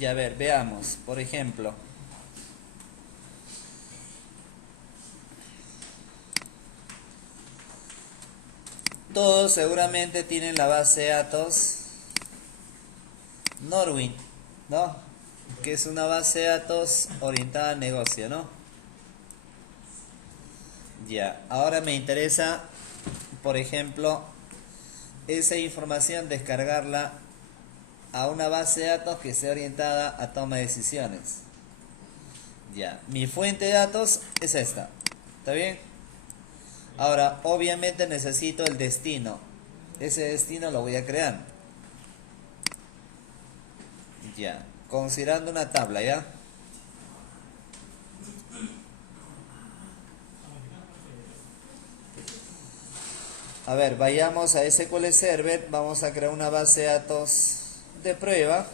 Ya, a ver, veamos. Por ejemplo, todos seguramente tienen la base de datos Norwin, ¿no? Que es una base de datos orientada al negocio, ¿no? Ya, ahora me interesa, por ejemplo, esa información descargarla a una base de datos que sea orientada a toma de decisiones. Ya, mi fuente de datos es esta. ¿Está bien? Ahora, obviamente necesito el destino. Ese destino lo voy a crear. Ya, considerando una tabla, ¿ya? A ver, vayamos a SQL Server, vamos a crear una base de datos de prueba.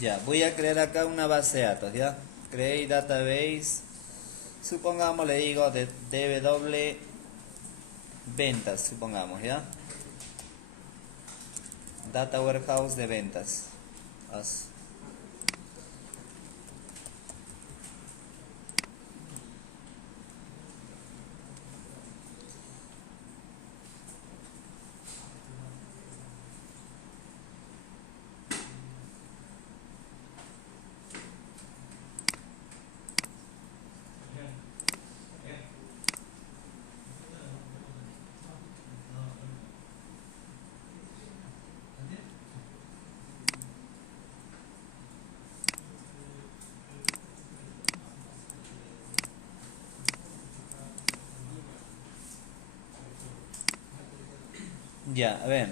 Ya, voy a crear acá una base de datos, ¿ya? Create database, supongamos le digo de DW ventas, supongamos, ¿ya? Data warehouse de ventas. Ya, a ver.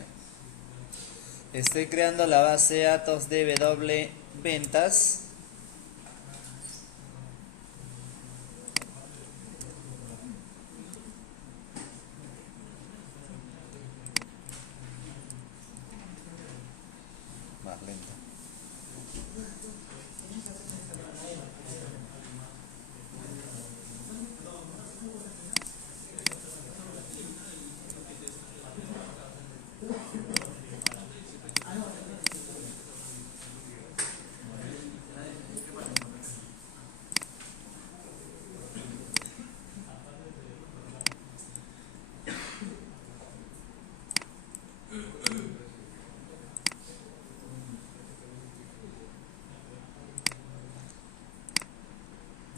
Estoy creando la base de datos DW ventas. Más lento.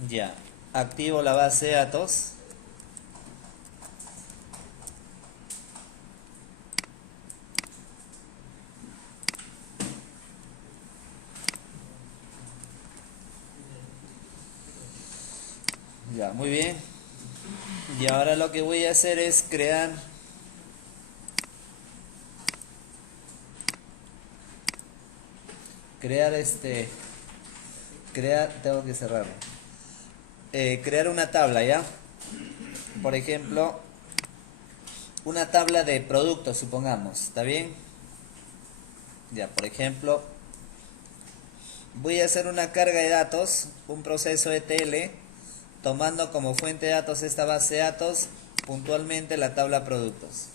Ya, activo la base de datos. Ya, muy bien. Y ahora lo que voy a hacer es crear tengo que cerrarlo. Crear una tabla, ¿ya? Por ejemplo, una tabla de productos, supongamos, ¿está bien? Ya, por ejemplo, voy a hacer una carga de datos, un proceso ETL, tomando como fuente de datos esta base de datos, puntualmente la tabla productos.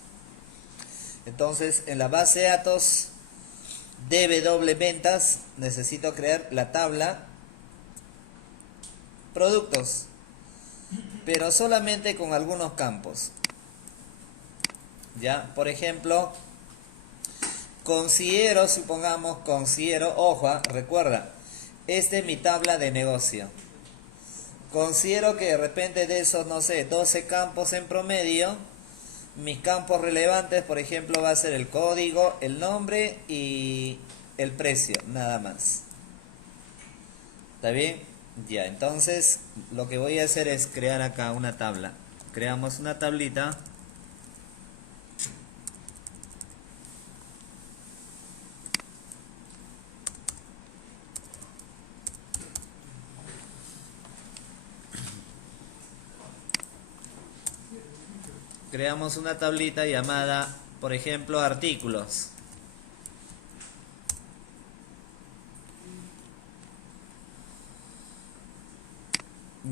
Entonces, en la base de datos DW ventas, necesito crear la tabla productos, pero solamente con algunos campos. Ya, por ejemplo, considero, ojo, recuerda, esta es mi tabla de negocio. Considero que de repente de esos, no sé, 12 campos en promedio, mis campos relevantes, por ejemplo, va a ser el código, el nombre y el precio, nada más. ¿Está bien? Ya, entonces lo que voy a hacer es crear acá una tabla. Creamos una tablita. creamos una tablita llamada, por ejemplo, artículos.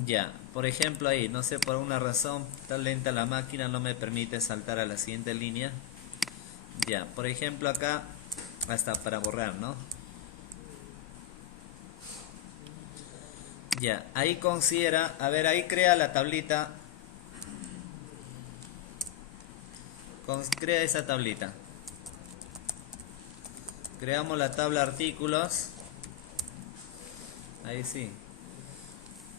Ya, por ejemplo ahí, no sé, por una razón, está lenta la máquina, no me permite saltar a la siguiente línea. Ya, por ejemplo acá, hasta para borrar, ¿no? Ya, ahí considera, a ver, ahí crea la tablita. Crea esa tablita. Creamos la tabla artículos. Ahí sí.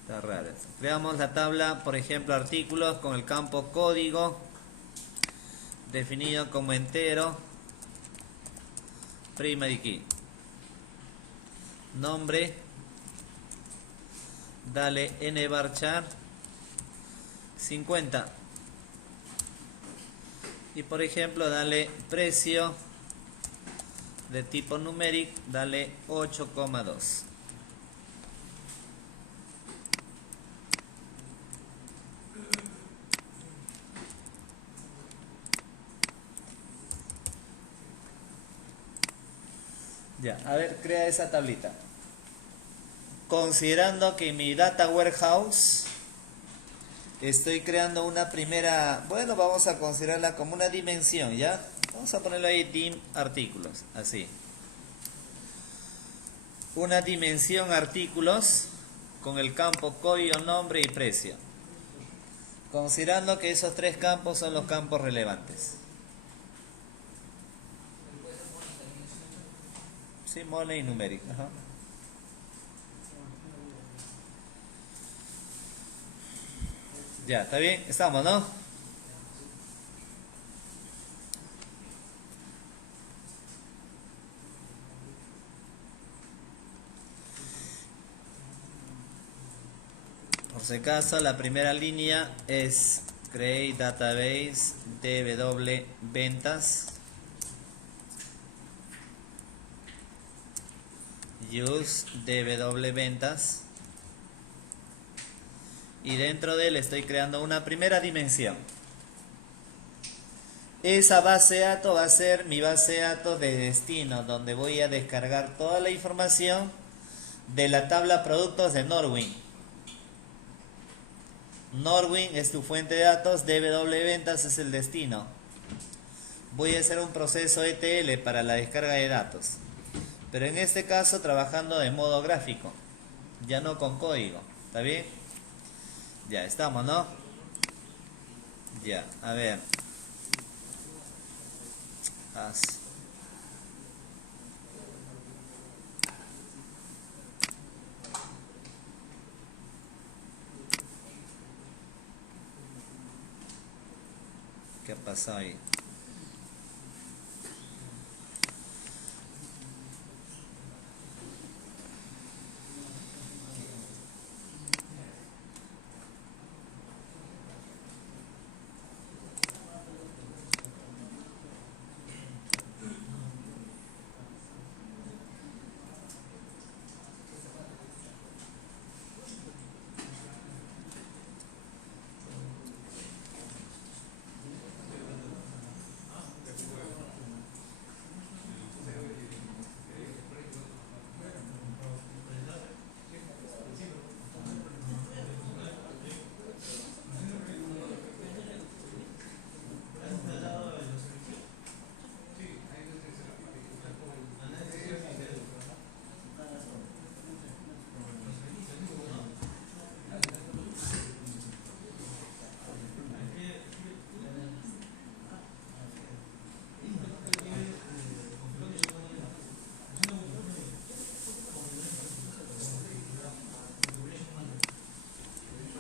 Está raro. Creamos la tabla, por ejemplo, artículos con el campo código definido como entero, primary key. Nombre, dale nvarchar 50. Y por ejemplo, dale precio de tipo numeric, dale 8,2. Ya, a ver, crea esa tablita. Considerando que mi data warehouse estoy creando una primera, bueno, vamos a considerarla como una dimensión, ¿ya? Vamos a ponerlo ahí, dim artículos, así. Una dimensión artículos con el campo código, nombre y precio. Considerando que esos tres campos son los campos relevantes. Sí, money y numeric. Ajá. Ya, ¿está bien? Estamos, ¿no? Por si acaso, la primera línea es create database dw ventas use dw ventas, y dentro de él estoy creando una primera dimensión. Esa base de datos va a ser mi base de datos de destino, donde voy a descargar toda la información de la tabla productos de Norwin. Norwin es tu fuente de datos, dw ventas es el destino. Voy a hacer un proceso ETL para la descarga de datos, pero en este caso trabajando de modo gráfico, ya no con código. ¿Está bien? Ya estamos, ¿no? Ya, a ver. ¿Qué ha pasado ahí?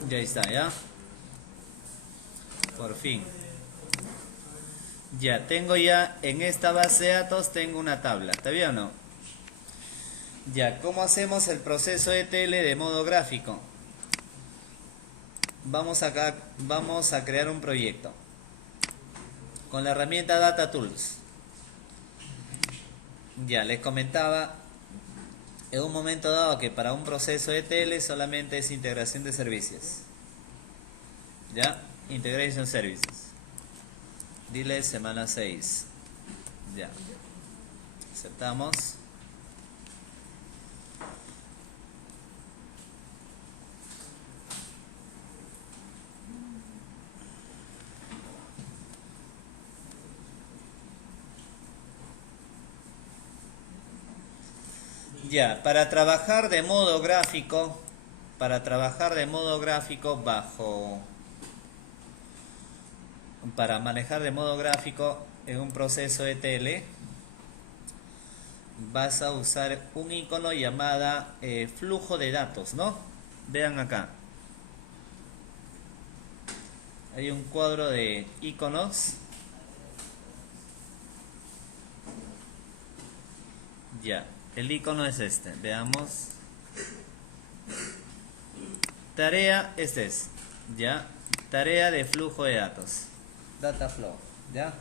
Ya está, ¿ya? Por fin. Ya, tengo ya en esta base de datos, tengo una tabla. ¿Está bien o no? Ya, ¿cómo hacemos el proceso ETL de modo gráfico? Vamos a crear un proyecto con la herramienta Data Tools. Ya, les comentaba en un momento dado que para un proceso ETL solamente es integración de servicios. ¿Ya? Integration Services. Dile semana 6. Ya. Aceptamos. Ya, para trabajar de modo gráfico, para manejar de modo gráfico en un proceso ETL, vas a usar un icono llamada flujo de datos, ¿no? Vean acá. Hay un cuadro de iconos. Ya, el icono es este. Veamos. Tarea es. Ya, tarea de flujo de datos. Data flow, ¿ya?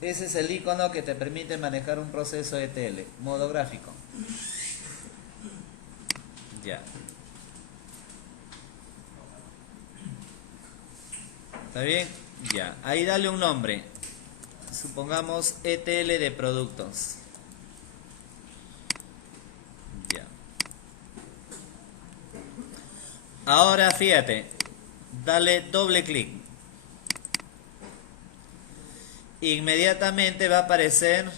Ese es el icono que te permite manejar un proceso ETL, modo gráfico. Ya. ¿Está bien? Ya. Ahí dale un nombre. Supongamos ETL de productos. Ya. Ahora fíjate. Dale doble clic. Inmediatamente va a aparecer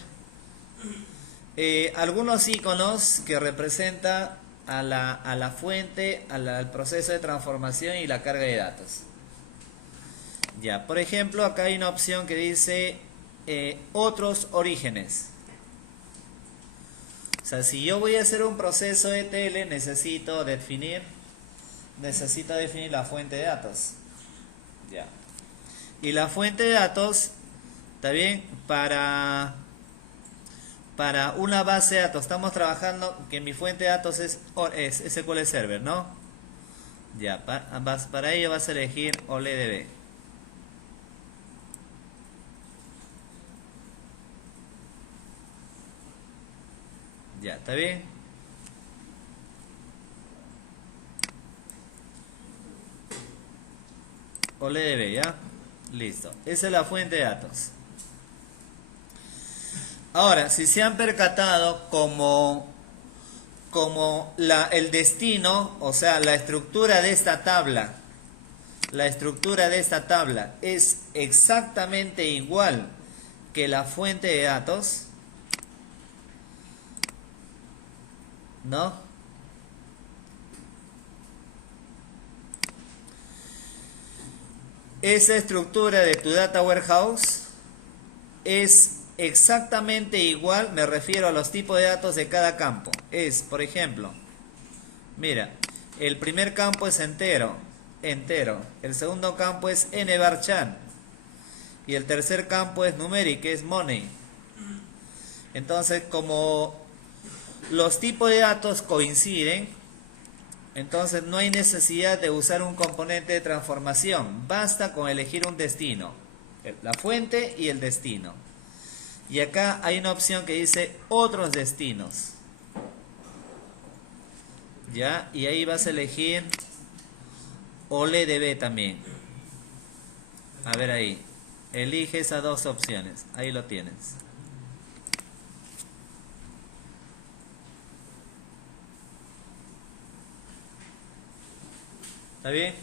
algunos iconos que representan a la fuente, al proceso de transformación y la carga de datos. Ya, por ejemplo, acá hay una opción que dice otros orígenes. O sea, si yo voy a hacer un proceso ETL, necesito definir la fuente de datos. Ya. Y la fuente de datos, ¿está bien? Para una base de datos, estamos trabajando que mi fuente de datos es SQL Server, ¿no? Ya, para ello vas a elegir OLEDB. Ya, ¿está bien? OLEDB, ¿ya? Listo. Esa es la fuente de datos. Ahora, si se han percatado como el destino, o sea, la estructura de esta tabla es exactamente igual que la fuente de datos, ¿no? Esa estructura de tu data warehouse es exactamente igual, me refiero a los tipos de datos de cada campo. Es, por ejemplo, mira, el primer campo es entero. El segundo campo es nvarchar. Y el tercer campo es numeric, que es money. Entonces, como los tipos de datos coinciden, entonces no hay necesidad de usar un componente de transformación. Basta con elegir un destino. La fuente y el destino. Y acá hay una opción que dice otros destinos. ¿Ya? Y ahí vas a elegir OLEDB también. A ver ahí. Elige esas dos opciones. Ahí lo tienes. ¿Está bien?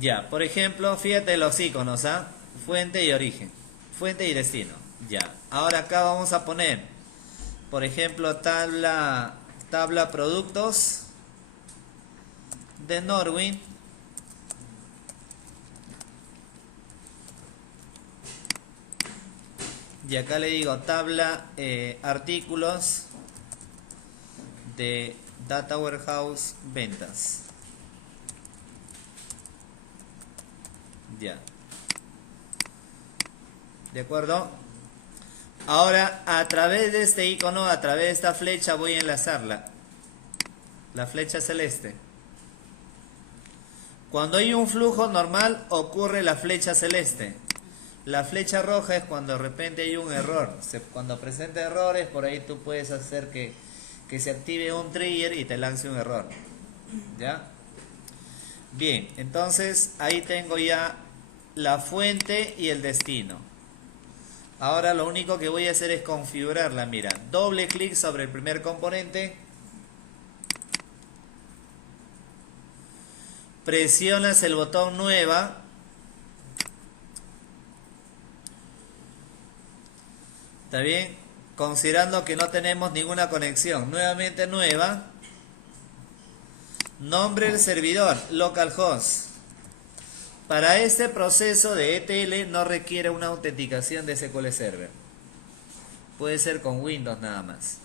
Ya, por ejemplo, fíjate los iconos, ¿ah? Fuente y origen. Fuente y destino. Ya. Ahora acá vamos a poner, por ejemplo, tabla productos de Norwin. Y acá le digo tabla artículos de Data Warehouse ventas. Ya. ¿De acuerdo? Ahora, a través de este icono, a través de esta flecha, voy a enlazarla. La flecha celeste. Cuando hay un flujo normal, ocurre la flecha celeste. La flecha roja es cuando de repente hay un error. Cuando presenta errores, por ahí tú puedes hacer que se active un trigger y te lance un error. ¿Ya? Bien, entonces ahí tengo ya la fuente y el destino. Ahora lo único que voy a hacer es configurarla. Mira, doble clic sobre el primer componente. Presionas el botón nueva. ¿Está bien? Considerando que no tenemos ninguna conexión. Nuevamente nueva. Nombre del servidor, localhost. Para este proceso de ETL no requiere una autenticación de SQL Server. Puede ser con Windows nada más.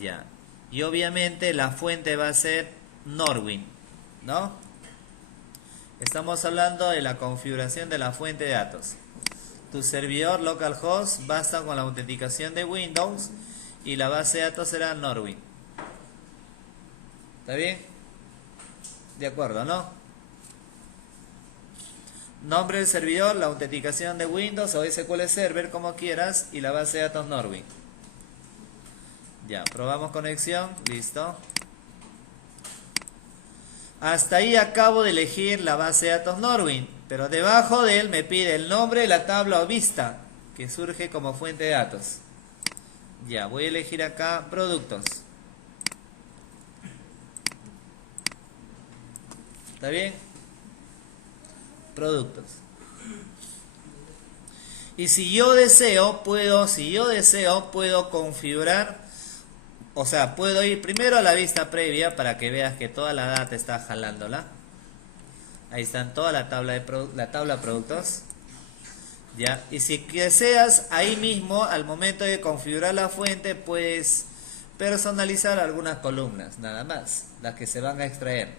Ya. Y obviamente la fuente va a ser Norwin, ¿no? Estamos hablando de la configuración de la fuente de datos. Tu servidor localhost basta con la autenticación de Windows y la base de datos será Norwin. ¿Está bien? De acuerdo, ¿no? Nombre del servidor, la autenticación de Windows o SQL Server, como quieras, y la base de datos Norwin. Ya, probamos conexión, listo. Hasta ahí acabo de elegir la base de datos Norwin, pero debajo de él me pide el nombre de la tabla o vista, que surge como fuente de datos. Ya, voy a elegir acá productos. ¿Está bien? Productos. Y si yo deseo, puedo configurar, o sea, puedo ir primero a la vista previa para que veas que toda la data está jalándola. Ahí están toda la tabla de productos. Ya, y si deseas, ahí mismo, al momento de configurar la fuente, puedes personalizar algunas columnas, nada más, las que se van a extraer.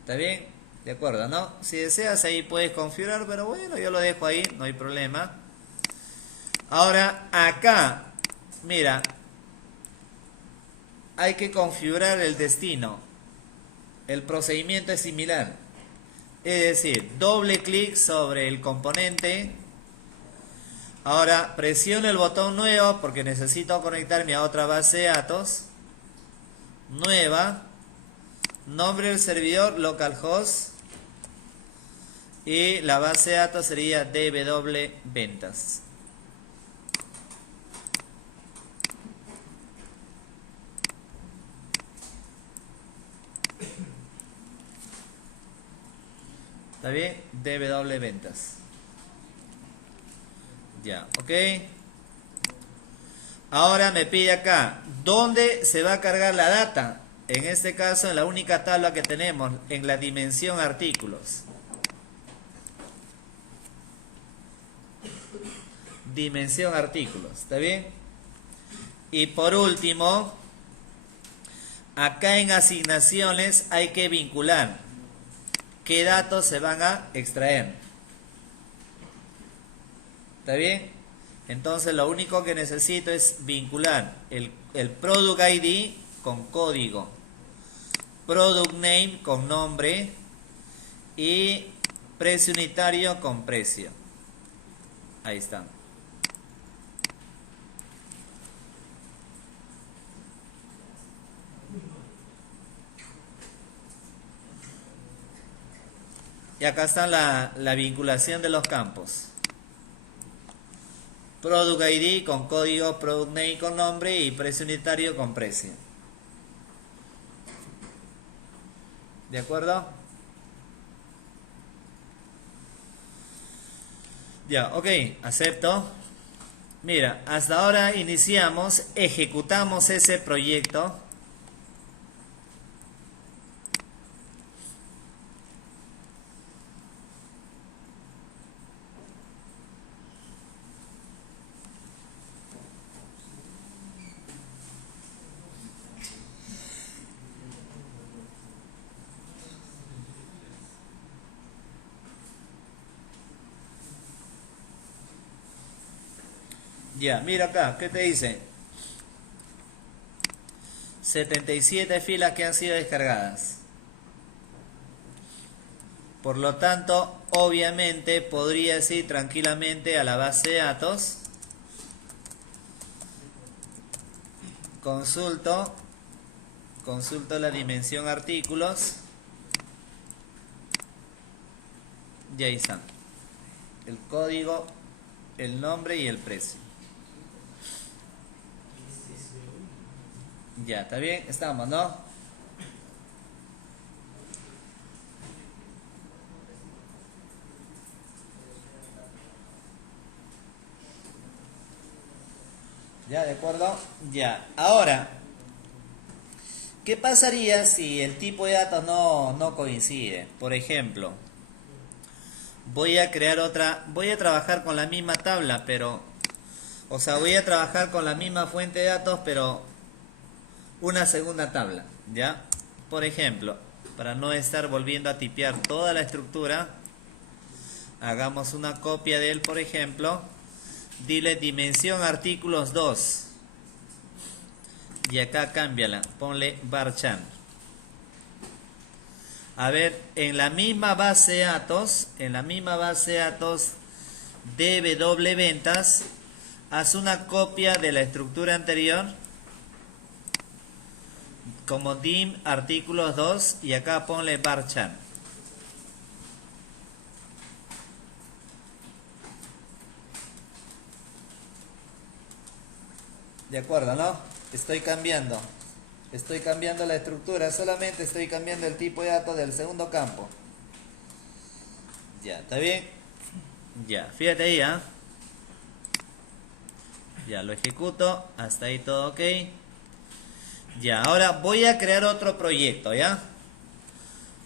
¿Está bien? De acuerdo, ¿no? Si deseas ahí puedes configurar, pero bueno, yo lo dejo ahí, no hay problema. Ahora, acá, mira, hay que configurar el destino. El procedimiento es similar. Es decir, doble clic sobre el componente. Ahora presiono el botón nuevo porque necesito conectarme a otra base de datos. Nueva. Nombre del servidor, localhost. Y la base de datos sería DW ventas. ¿Está bien? DW ventas. Ya, ok. Ahora me pide acá, ¿dónde se va a cargar la data? En este caso, en la única tabla que tenemos, en la dimensión artículos. Dimensión artículos, ¿está bien? Y por último, acá en asignaciones hay que vincular qué datos se van a extraer. ¿Está bien? Entonces lo único que necesito es vincular el Product ID con código, Product Name con nombre y precio unitario con precio. Ahí está. Y acá está la vinculación de los campos. Product ID con código, Product Name con nombre y precio unitario con precio. ¿De acuerdo? Ya, ok, acepto. Mira, hasta ahora iniciamos, ejecutamos ese proyecto. Ya, mira acá, ¿qué te dice? 77 filas que han sido descargadas. Por lo tanto, obviamente podrías ir tranquilamente a la base de datos. Consulto la dimensión artículos. Y ahí están. El código, el nombre y el precio. Ya, ¿está bien? Estamos, ¿no? ¿Ya? ¿De acuerdo? Ya. Ahora, ¿qué pasaría si el tipo de datos no coincide? Por ejemplo, voy a crear otra, voy a trabajar con la misma tabla, pero, o sea, voy a trabajar con la misma fuente de datos, pero una segunda tabla, ¿ya? Por ejemplo, para no estar volviendo a tipear toda la estructura, hagamos una copia de él, por ejemplo, dile dimensión artículos 2 y acá cámbiala, ponle varchar. A ver, en la misma base de datos, de W ventas, haz una copia de la estructura anterior como dim artículos 2 y acá ponle varchar. De acuerdo, ¿no? Estoy cambiando la estructura, solamente estoy cambiando el tipo de datos del segundo campo. Ya, ¿está bien? Ya, fíjate ahí, ¿ah? Ya, lo ejecuto, hasta ahí todo ok. Ya, ahora voy a crear otro proyecto, ¿ya?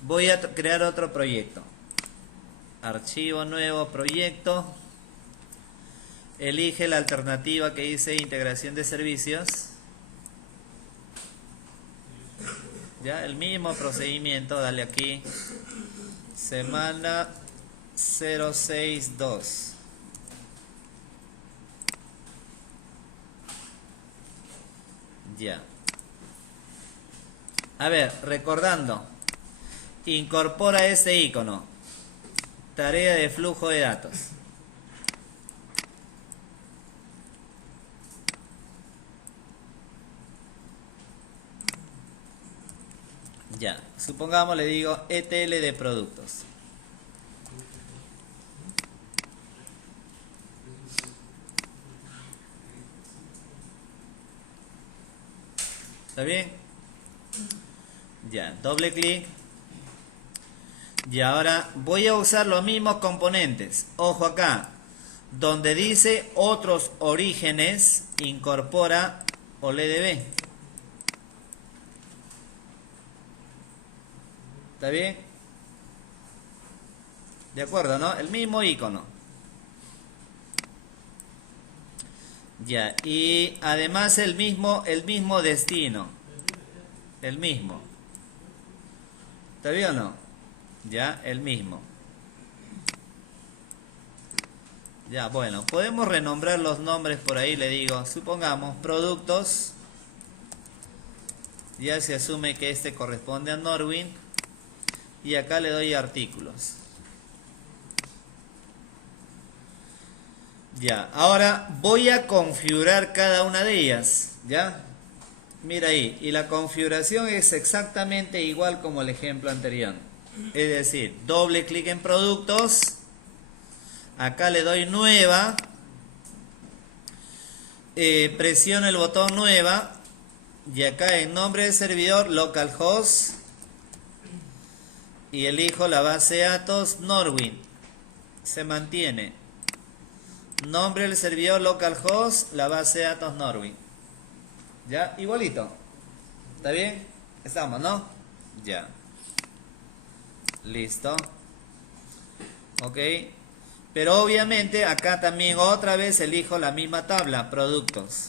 Voy a crear otro proyecto. Archivo, nuevo proyecto. Elige la alternativa que dice integración de servicios. Ya, el mismo procedimiento, dale aquí. Semana 062. Ya. A ver, recordando. Incorpora este icono. Tarea de flujo de datos. Ya, supongamos le digo ETL de productos. ¿Está bien? Ya, doble clic. Y ahora voy a usar los mismos componentes. Ojo acá, donde dice otros orígenes, incorpora OLEDB. ¿Está bien? De acuerdo, ¿no? El mismo icono. Ya, y además el mismo destino. El mismo. ¿Está bien o no? Ya, el mismo. Ya, bueno, podemos renombrar los nombres por ahí, le digo, supongamos, productos. Ya se asume que este corresponde a Norwin. Y acá le doy artículos. Ya, ahora voy a configurar cada una de ellas, ¿ya? Mira ahí, y la configuración es exactamente igual como el ejemplo anterior. Es decir, doble clic en productos, acá le doy nueva, presiono el botón nueva, y acá en nombre del servidor, localhost, y elijo la base de datos Norwin, se mantiene. Nombre del servidor localhost, la base de datos Norwin. Ya, igualito. ¿Está bien? Estamos, ¿no? Ya. Listo. Ok. Pero obviamente acá también otra vez elijo la misma tabla, productos.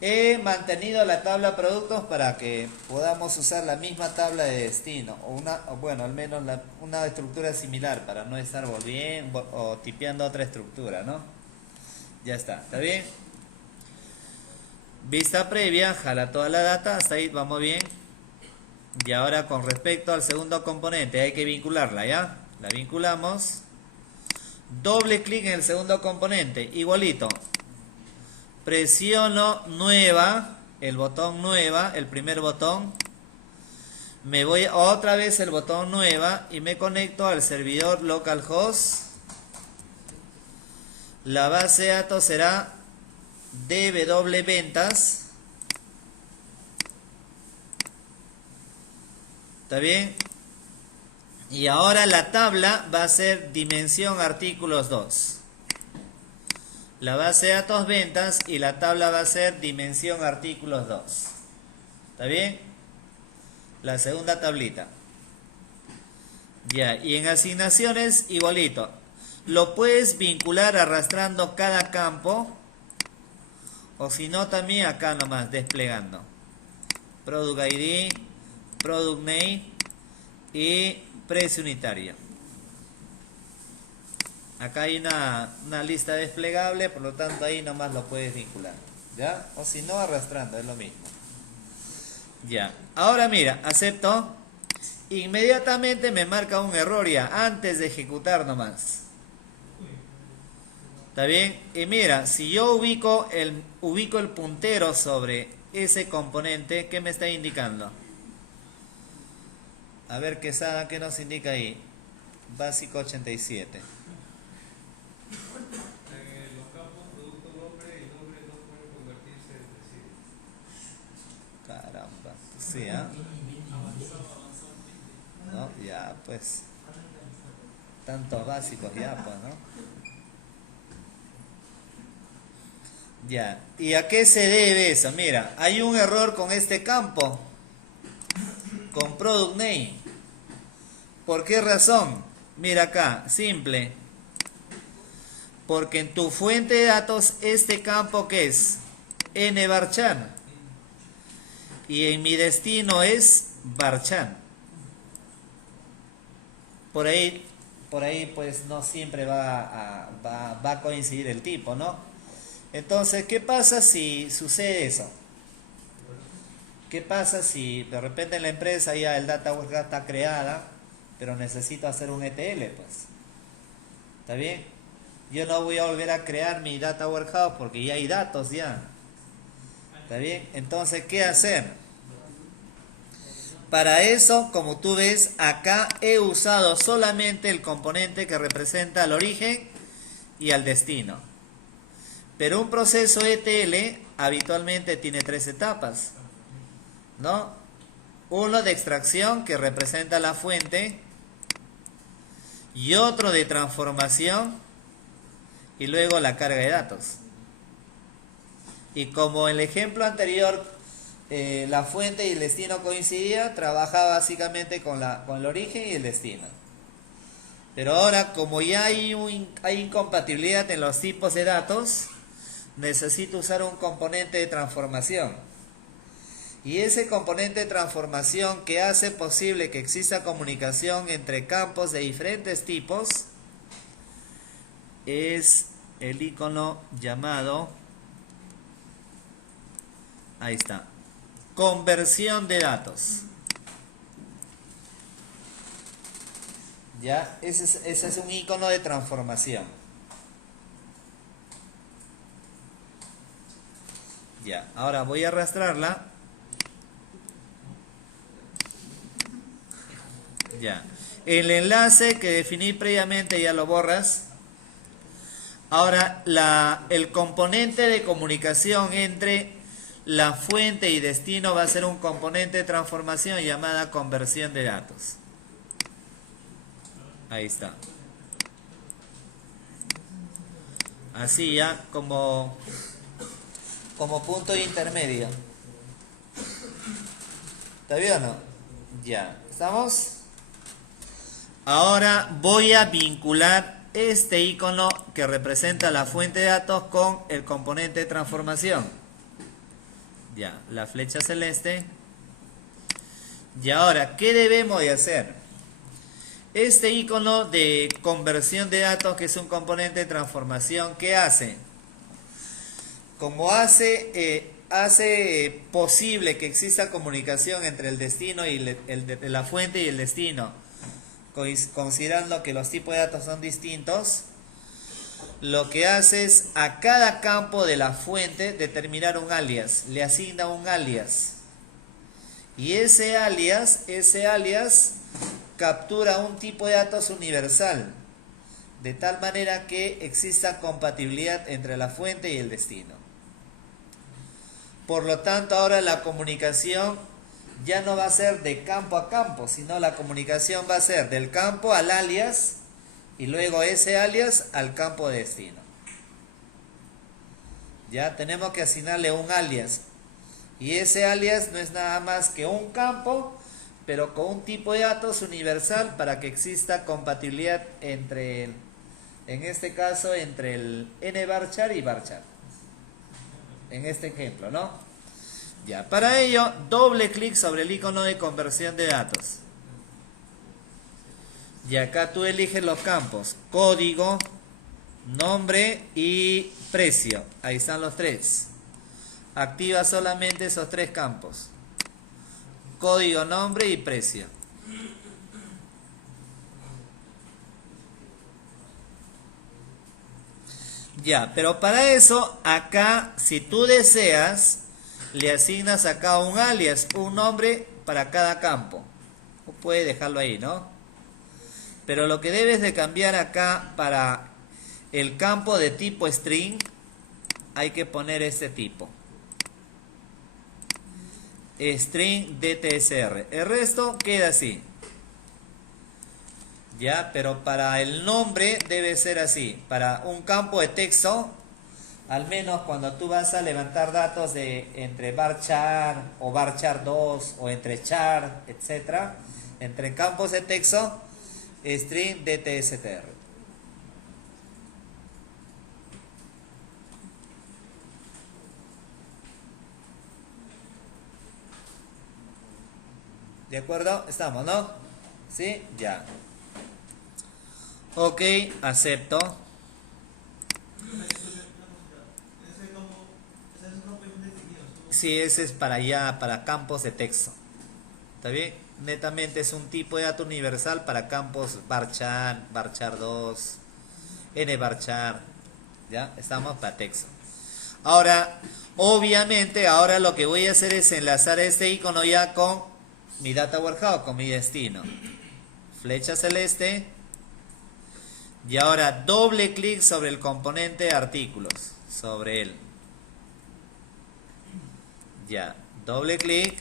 He mantenido la tabla productos para que podamos usar la misma tabla de destino. O bueno, al menos una estructura similar para no estar volviendo o tipeando otra estructura, ¿no? Ya está, ¿está bien? Vista previa, jala toda la data, hasta ahí vamos bien. Y ahora con respecto al segundo componente, hay que vincularla, ¿ya? La vinculamos. Doble clic en el segundo componente, igualito. Presiono nueva, el botón nueva, el primer botón. me voy otra vez el botón nueva y me conecto al servidor localhost. La base de datos será dwventas. ¿Está bien? Y ahora la tabla va a ser dimensión artículos 2. La base de datos ventas y la tabla va a ser dimensión artículos 2. ¿Está bien? La segunda tablita. Ya, y en asignaciones igualito. Lo puedes vincular arrastrando cada campo. O si no, también acá nomás, desplegando. Product ID, Product Name y precio unitario. Acá hay una lista desplegable, por lo tanto ahí nomás lo puedes vincular. ¿Ya? O si no, arrastrando, es lo mismo. Ya. Ahora mira, acepto. Inmediatamente me marca un error ya, antes de ejecutar nomás. ¿Está bien? Y mira, si yo ubico el puntero sobre ese componente, ¿qué me está indicando? A ver, Quesada, ¿qué nos indica ahí? Básico 87. Los campos producto nombre y nombre no pueden convertirse entre sí. Caramba. Sí, ¿ah? ¿No? Ya, pues. Tantos básicos ya, pues, ¿no? Ya. ¿Y a qué se debe eso? Mira, hay un error con este campo. Con Product Name. ¿Por qué razón? Mira acá, simple. Porque en tu fuente de datos, este campo ¿qué es? nvarchan. Y en mi destino es varchan. Por ahí pues no siempre va a coincidir el tipo, ¿no? Entonces, ¿qué pasa si sucede eso? ¿Qué pasa si de repente en la empresa ya el data warehouse está creada, pero necesito hacer un ETL, pues? ¿Está bien? Yo no voy a volver a crear mi data warehouse porque ya hay datos ya. ¿Está bien? Entonces, ¿qué hacer? Para eso, como tú ves, acá he usado solamente el componente que representa al origen y al destino. Pero un proceso ETL habitualmente tiene 3 etapas, ¿no? Uno de extracción que representa la fuente y otro de transformación y luego la carga de datos. Y como en el ejemplo anterior la fuente y el destino coincidían, trabajaba básicamente con el origen y el destino. Pero ahora, como ya hay incompatibilidad en los tipos de datos, necesito usar un componente de transformación. Y ese componente de transformación que hace posible que exista comunicación entre campos de diferentes tipos es el icono llamado, ahí está, conversión de datos. Ya, ese es un icono de transformación. Ya, ahora voy a arrastrarla. Ya. El enlace que definí previamente ya lo borras. Ahora el componente de comunicación entre la fuente y destino va a ser un componente de transformación llamada conversión de datos. Ahí está. Así ya como punto intermedio. ¿Está bien o no? Ya. ¿Estamos? Ahora voy a vincular este icono que representa la fuente de datos con el componente de transformación. Ya, la flecha celeste. Y ahora, ¿qué debemos de hacer? Este icono de conversión de datos, que es un componente de transformación, ¿qué hace? Como hace posible que exista comunicación entre el destino y la fuente y el destino, considerando que los tipos de datos son distintos, lo que hace es a cada campo de la fuente determinar un alias, le asigna un alias. Y ese alias captura un tipo de datos universal, de tal manera que exista compatibilidad entre la fuente y el destino. Por lo tanto, ahora la comunicación ya no va a ser de campo a campo, sino la comunicación va a ser del campo al alias y luego ese alias al campo de destino. Ya tenemos que asignarle un alias. Y ese alias no es nada más que un campo, pero con un tipo de datos universal para que exista compatibilidad entre, en este caso, entre el nvarchar y varchar. En este ejemplo, ¿no? Ya, para ello, doble clic sobre el icono de conversión de datos. Y acá tú eliges los campos, código, nombre y precio. Ahí están los tres. Activa solamente esos tres campos. Código, nombre y precio. Ya, pero para eso, acá, si tú deseas, le asignas acá un alias, un nombre para cada campo. Puedes dejarlo ahí, ¿no? Pero lo que debes de cambiar acá para el campo de tipo string, hay que poner este tipo. String DTSR. El resto queda así. Ya, pero para el nombre debe ser así. Para un campo de texto, al menos cuando tú vas a levantar datos de entre varchar o varchar 2 o entre char, etcétera, entre campos de texto, string DTSTR. ¿De acuerdo? ¿Estamos, no? ¿Sí? Ya. Ok, acepto. Sí, ese es para allá, para campos de texto. ¿Está bien? Netamente es un tipo de dato universal para campos varchar, varchar 2, nvarchar. ¿Ya? Estamos para texto. Ahora, obviamente, ahora lo que voy a hacer es enlazar este icono ya con mi data warehouse, con mi destino. Flecha celeste. Y ahora doble clic sobre el componente artículos. Sobre él. Ya, doble clic.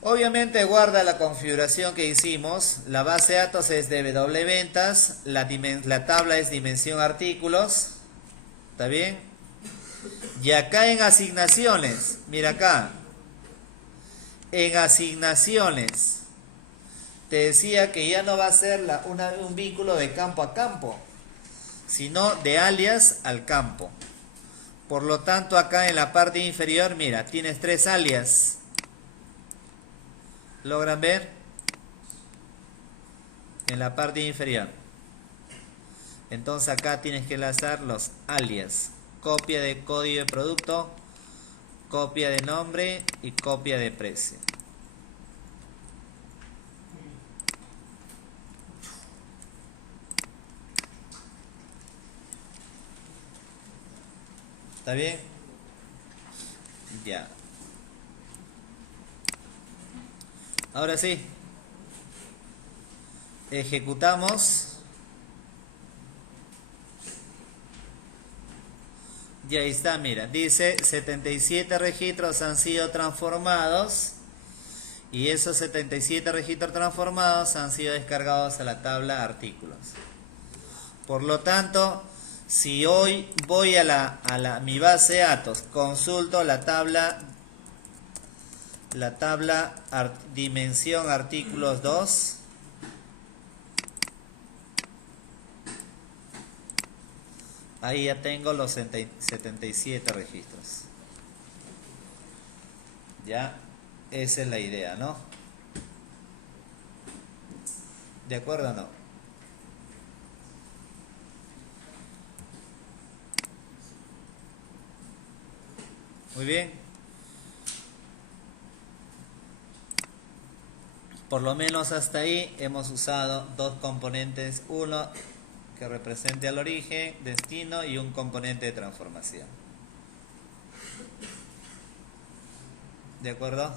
Obviamente guarda la configuración que hicimos. La base de datos es de wventas. La tabla es dimensión artículos. ¿Está bien? Y acá en asignaciones. Mira acá. En asignaciones. Te decía que ya no va a ser un vínculo de campo a campo, sino de alias al campo. Por lo tanto, acá en la parte inferior, mira, tienes tres alias. ¿Logran ver? En la parte inferior. Entonces acá tienes que enlazar los alias. Copia de código de producto, copia de nombre y copia de precio. ¿Está bien? Ya. Ahora sí. Ejecutamos. Y ahí está, mira. Dice 77 registros han sido transformados. Y esos 77 registros transformados han sido descargados a la tabla artículos. Por lo tanto, si hoy voy a mi base de datos, consulto la tabla dimensión artículos 2, ahí ya tengo los 77 registros. Ya, esa es la idea, ¿no? ¿De acuerdo o no? Muy bien. Por lo menos hasta ahí hemos usado dos componentes, uno que represente al origen, destino y un componente de transformación. ¿De acuerdo?